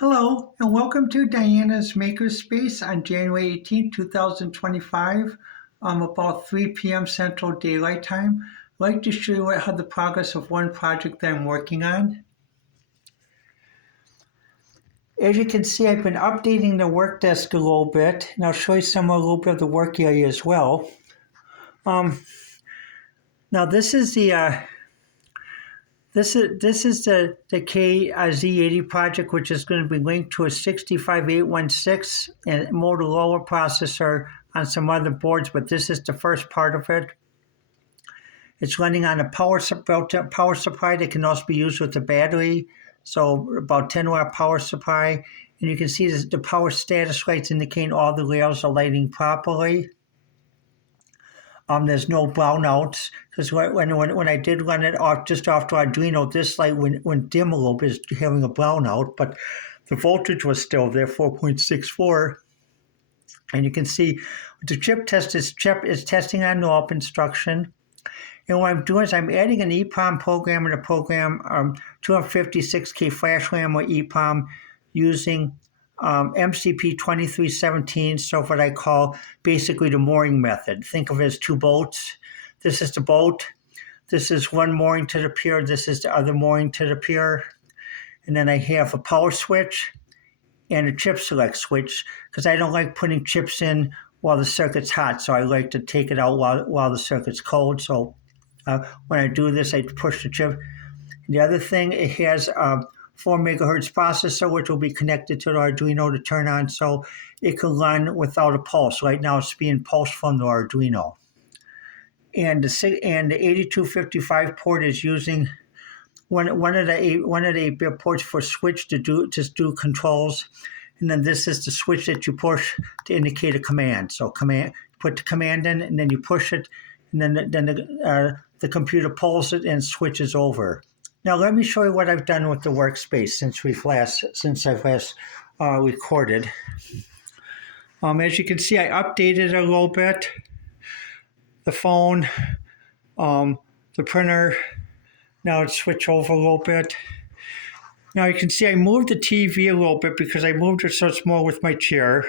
Hello, and welcome to Diana's Makerspace on January 18, 2025, about 3 p.m. Central Daylight Time. I'd like to show you how the progress of one project that I'm working on. As you can see, I've been updating the work desk a little bit, and I'll show you a little bit of the work area as well. Now this is the Z80 project, which is going to be linked to a 65816 and motor lower processor on some other boards, but this is the first part of it. It's running on a power supply that can also be used with a battery, so about 10-watt power supply. And you can see the power status lights indicating all the rails are lighting properly. There's no brownouts because when I did run it off just after Arduino, this light went dim a little bit, is having a brownout, but the voltage was still there, 4.64. And you can see the chip test is testing on no op instruction. And what I'm doing is I'm adding an EEPROM program in a program 256K flash RAM with EEPROM using MCP 2317, so what I call basically the mooring method. Think of it as two boats. This is the boat. This is one mooring to the pier. This is the other mooring to the pier. And then I have a power switch and a chip select switch because I don't like putting chips in while the circuit's hot. So I like to take it out while the circuit's cold. So when I do this, I push the chip. The other thing, it has 4 megahertz processor, which will be connected to the Arduino to turn on, so it can run without a pulse. Right now, it's being pulsed from the Arduino. And the 8255 port is using one of the 8-bit ports for switch to do controls, and then this is the switch that you push to indicate a command. So put the command in, and then you push it, and then the computer pulls it and switches over. Now let me show you what I've done with the workspace since I've last recorded. As you can see, I updated it a little bit. The phone, the printer. Now let's switch over a little bit. Now you can see I moved the TV a little bit because I moved it so it's more with my chair.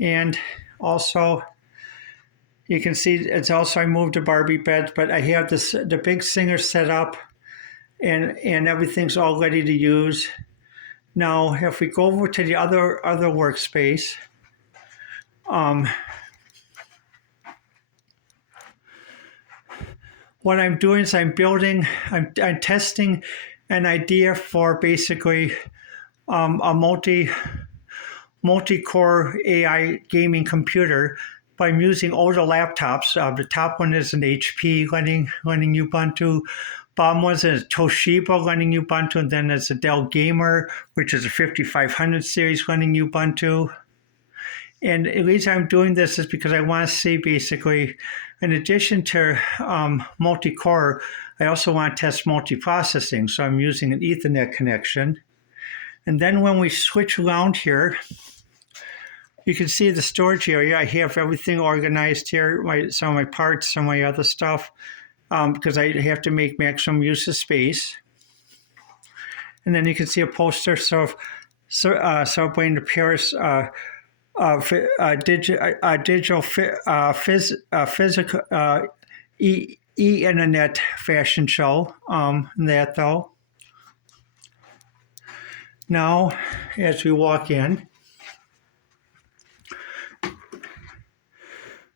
And also, you can see it's also I moved the Barbie beds, but I have the big Singer set up. And everything's all ready to use. Now, if we go over to the other workspace, what I'm doing is I'm testing an idea for basically a multi-core AI gaming computer. But I'm using older laptops. The top one is an HP running Ubuntu. Bottom one is a Toshiba running Ubuntu, and then there's a Dell Gamer, which is a 5500 series running Ubuntu. And the reason I'm doing this is because I want to see basically, in addition to multi-core, I also want to test multi-processing. So I'm using an Ethernet connection. And then when we switch around here, you can see the storage area. I have everything organized here, some of my parts, some of my other stuff. Because I have to make maximum use of space. And then you can see a poster, celebrating the Paris digital physical e-internet fashion show. That though. Now, as we walk in,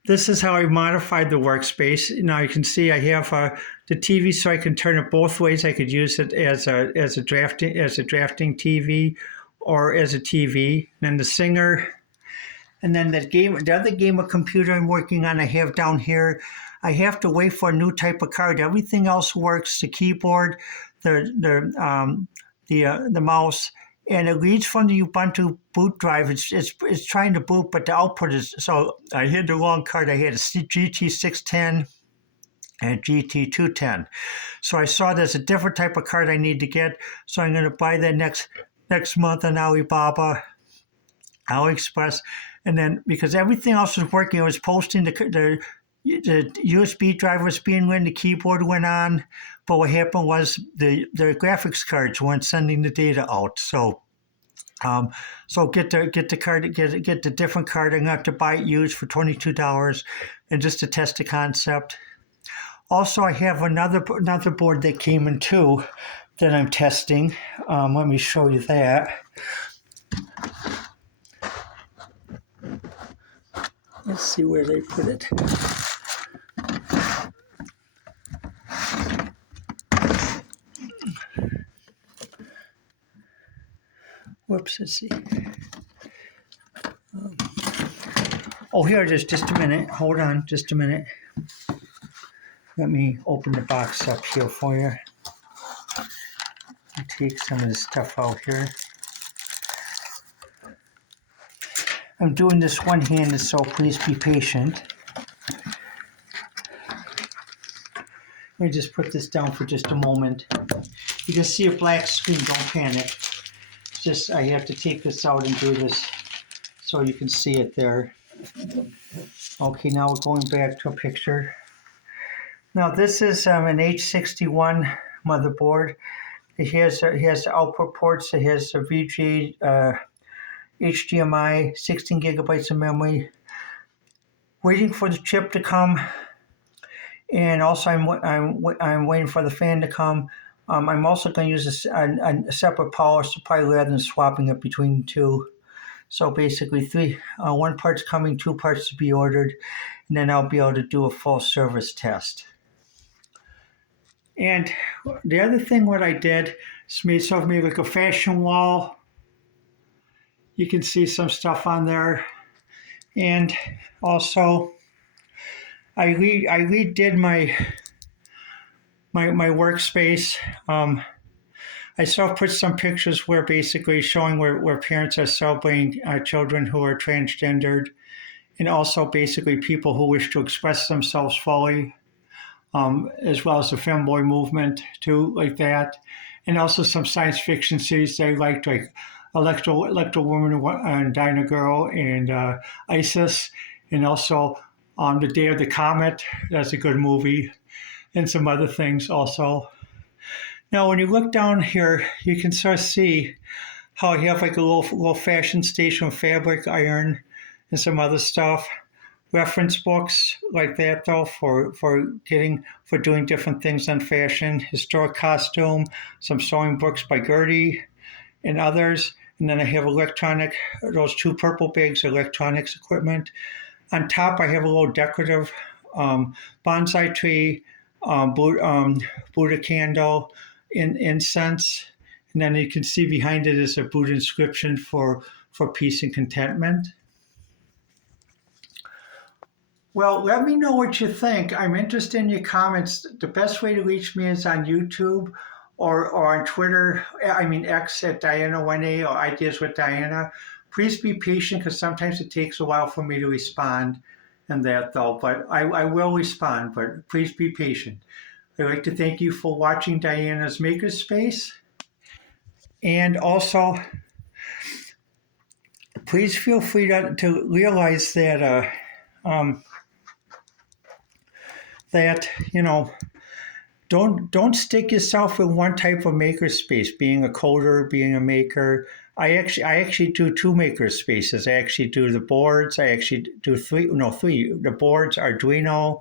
this is how I modified the workspace. Now you can see I have the TV, so I can turn it both ways. I could use it as a drafting TV or as a TV. And then the Singer, and then the other gamer computer I'm working on, I have down here. I have to wait for a new type of card. Everything else works: the keyboard, the mouse. And it reads from the Ubuntu boot drive. It's trying to boot, but the output is, so I had the wrong card. I had a GT610 and a GT210. So I saw there's a different type of card I need to get. So I'm going to buy that next month on Alibaba, AliExpress. And then because everything else was working, I was posting the USB drive was being run, the keyboard went on. But what happened was the graphics cards weren't sending the data out. So So get the card, get the different card. I'm gonna have to buy it used for $22, and just to test the concept. Also, I have another board that came in too that I'm testing. Let me show you that. Let's see where they put it. Whoops, let's see. Oh, here it is. Just a minute. Hold on, just a minute. Let me open the box up here for you. I'll take some of the stuff out here. I'm doing this one-handed, so please be patient. Let me just put this down for just a moment. You can see a black screen, don't panic. It's just I have to take this out and do this so you can see it there. Okay, now we're going back to a picture. Now this is an H61 motherboard. It has output ports. It has a VGA, HDMI, 16 gigabytes of memory. Waiting for the chip to come, and also I'm waiting for the fan to come. I'm also going to use a separate power supply rather than swapping it between two. So basically, one part's coming, two parts to be ordered, and then I'll be able to do a full service test. And the other thing what I did is made like a fashion wall. You can see some stuff on there. And also, I redid my workspace. I still put some pictures where basically showing where parents are celebrating children who are transgendered, and also basically people who wish to express themselves fully, as well as the femboy movement too, like that, and also some science fiction series they liked, like Electro Woman and Dinah Girl and Isis, and also The Day of the Comet. That's a good movie, and some other things also. Now, when you look down here, you can sort of see how I have like a little fashion station with fabric iron and some other stuff. Reference books like that though for doing different things on fashion, historic costume, some sewing books by Gertie and others. And then I have those two purple bags of electronics equipment. On top, I have a little decorative bonsai tree, Buddha candle, incense. And then you can see behind it is a Buddha inscription for peace and contentment. Well, let me know what you think. I'm interested in your comments. The best way to reach me is on YouTube or on Twitter, X at Diana1A or Ideas with Diana. Please be patient because sometimes it takes a while for me to respond and that though, but I will respond, but please be patient. I'd like to thank you for watching Diana's Makerspace. And also, please feel free to realize that don't stick yourself in one type of makerspace. Being a coder, being a maker. I actually do two makerspaces. I actually do the boards. I actually do three. The boards, Arduino,